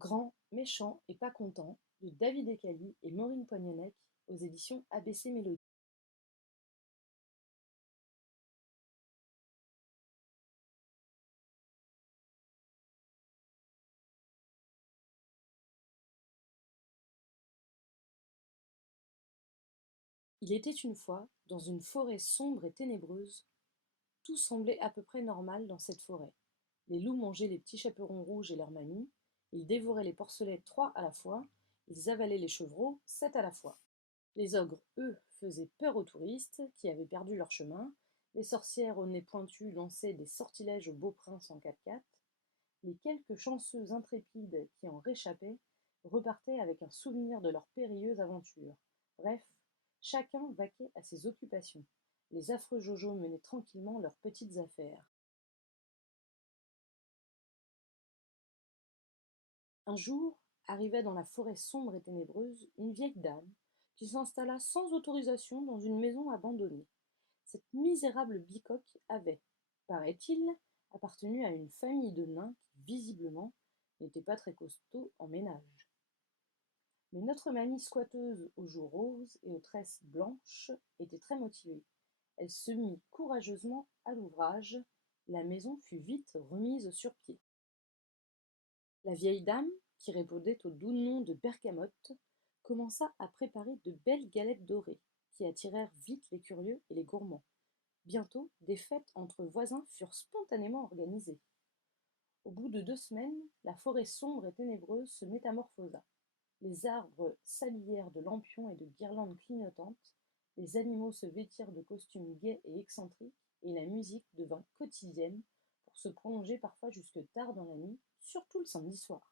Grand, méchant et pas content de David Ecali et Maureen Poignonnec aux éditions ABC Mélodie. Il était une fois, dans une forêt sombre et ténébreuse, tout semblait à peu près normal dans cette forêt. Les loups mangeaient les petits chaperons rouges et leurs mamies, ils dévoraient les porcelets 3 à la fois, ils avalaient les chevreaux 7 à la fois. Les ogres, eux, faisaient peur aux touristes qui avaient perdu leur chemin, les sorcières au nez pointu lançaient des sortilèges aux beaux princes en 4x4, les quelques chanceux intrépides qui en réchappaient repartaient avec un souvenir de leur périlleuse aventure. Bref, chacun vaquait à ses occupations. Les affreux Jojo menaient tranquillement leurs petites affaires. Un jour, arriva dans la forêt sombre et ténébreuse une vieille dame qui s'installa sans autorisation dans une maison abandonnée. Cette misérable bicoque avait, paraît-il, appartenu à une famille de nains qui, visiblement, n'était pas très costaud en ménage. Mais notre mamie squatteuse aux joues roses et aux tresses blanches était très motivée. Elle se mit courageusement à l'ouvrage. La maison fut vite remise sur pied. La vieille dame, qui répondait au doux nom de Bergamote, commença à préparer de belles galettes dorées, qui attirèrent vite les curieux et les gourmands. Bientôt, des fêtes entre voisins furent spontanément organisées. Au bout de 2 semaines, la forêt sombre et ténébreuse se métamorphosa. Les arbres s'habillèrent de lampions et de guirlandes clignotantes, les animaux se vêtirent de costumes gais et excentriques, et la musique devint quotidienne pour se prolonger parfois jusque tard dans la nuit, surtout le samedi soir.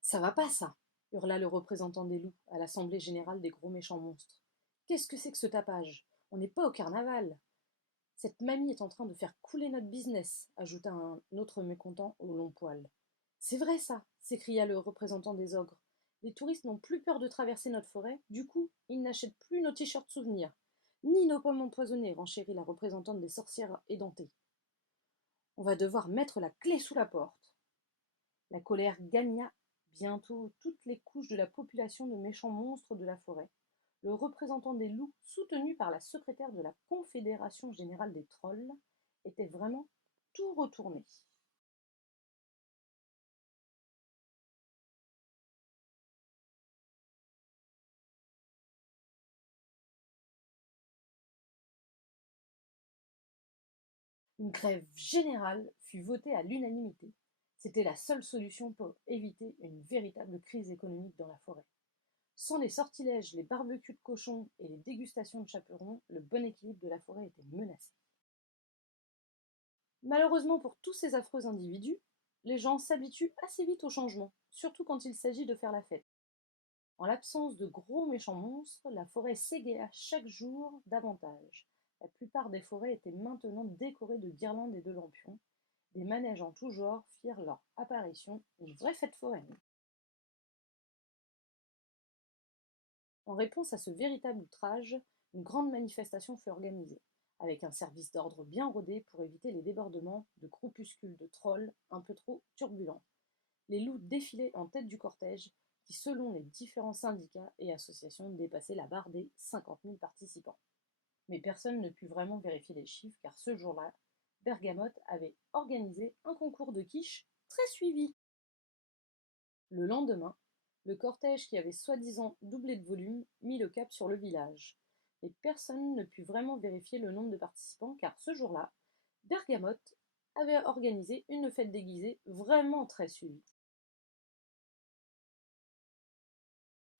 Ça va pas, ça, hurla le représentant des loups à l'assemblée générale des gros méchants monstres. Qu'est-ce que c'est que ce tapage? On n'est pas au carnaval. Cette mamie est en train de faire couler notre business, ajouta un autre mécontent au long poil. C'est vrai ça, s'écria le représentant des ogres. Les touristes n'ont plus peur de traverser notre forêt, du coup, ils n'achètent plus nos t-shirts souvenirs, ni nos pommes empoisonnées, renchérit la représentante des sorcières édentées. On va devoir mettre la clé sous la porte. La colère gagna bientôt toutes les couches de la population de méchants monstres de la forêt. Le représentant des loups, soutenu par la secrétaire de la Confédération générale des trolls, était vraiment tout retourné. Une grève générale fut votée à l'unanimité. C'était la seule solution pour éviter une véritable crise économique dans la forêt. Sans les sortilèges, les barbecues de cochons et les dégustations de chaperons, le bon équilibre de la forêt était menacé. Malheureusement pour tous ces affreux individus, les gens s'habituent assez vite au changement, surtout quand il s'agit de faire la fête. En l'absence de gros méchants monstres, la forêt s'égaya chaque jour davantage. La plupart des forêts étaient maintenant décorées de guirlandes et de lampions. Des manèges en tout genre firent leur apparition, une vraie fête foraine. En réponse à ce véritable outrage, une grande manifestation fut organisée, avec un service d'ordre bien rodé pour éviter les débordements de groupuscules de trolls un peu trop turbulents. Les loups défilaient en tête du cortège, qui, selon les différents syndicats et associations, dépassait la barre des 50 000 participants. Mais personne ne put vraiment vérifier les chiffres, car ce jour-là, Bergamote avait organisé un concours de quiche très suivi. Le lendemain, le cortège qui avait soi-disant doublé de volume mit le cap sur le village. Mais personne ne put vraiment vérifier le nombre de participants, car ce jour-là, Bergamote avait organisé une fête déguisée vraiment très suivie.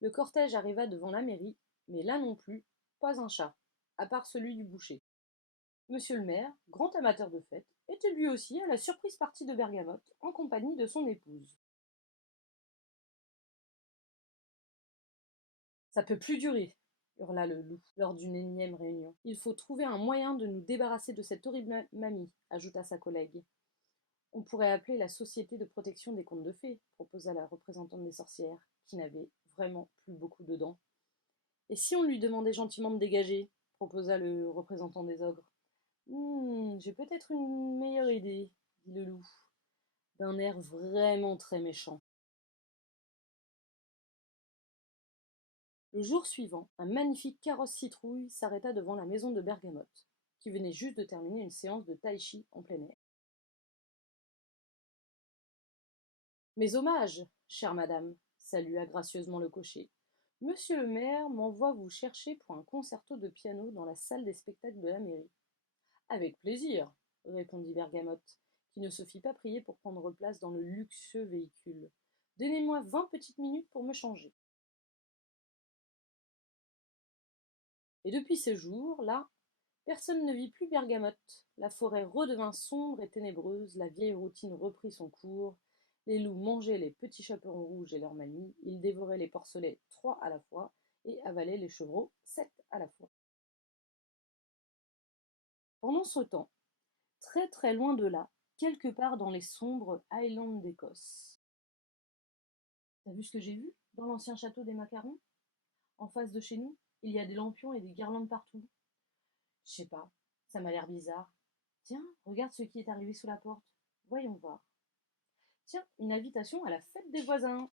Le cortège arriva devant la mairie, mais là non plus, pas un chat, à part celui du boucher. Monsieur le maire, grand amateur de fêtes, était lui aussi à la surprise partie de Bergamote, en compagnie de son épouse. Ça peut plus durer, hurla le loup lors d'une énième réunion. Il faut trouver un moyen de nous débarrasser de cette horrible mamie, ajouta sa collègue. On pourrait appeler la Société de protection des contes de fées, proposa la représentante des sorcières, qui n'avait vraiment plus beaucoup de dents. Et si on lui demandait gentiment de dégager, proposa le représentant des ogres. J'ai peut-être une meilleure idée, dit le loup, d'un air vraiment très méchant. Le jour suivant, un magnifique carrosse citrouille s'arrêta devant la maison de Bergamote, qui venait juste de terminer une séance de tai chi en plein air. Mes hommages, chère madame, salua gracieusement le cocher. Monsieur le maire m'envoie vous chercher pour un concerto de piano dans la salle des spectacles de la mairie. Avec plaisir, répondit Bergamote, qui ne se fit pas prier pour prendre place dans le luxueux véhicule. Donnez-moi 20 petites minutes pour me changer. Et depuis ce jour-là, personne ne vit plus Bergamote. La forêt redevint sombre et ténébreuse, la vieille routine reprit son cours. Les loups mangeaient les petits chaperons rouges et leurs mamies, ils dévoraient les porcelets 3 à la fois et avalaient les chevreaux 7 à la fois. Pendant ce temps, très très loin de là, quelque part dans les sombres Highlands d'Écosse. T'as vu ce que j'ai vu dans l'ancien château des Macarons? En face de chez nous, il y a des lampions et des guirlandes partout. Je sais pas, ça m'a l'air bizarre. Tiens, regarde ce qui est arrivé sous la porte. Voyons voir. Tiens, une invitation à la fête des voisins.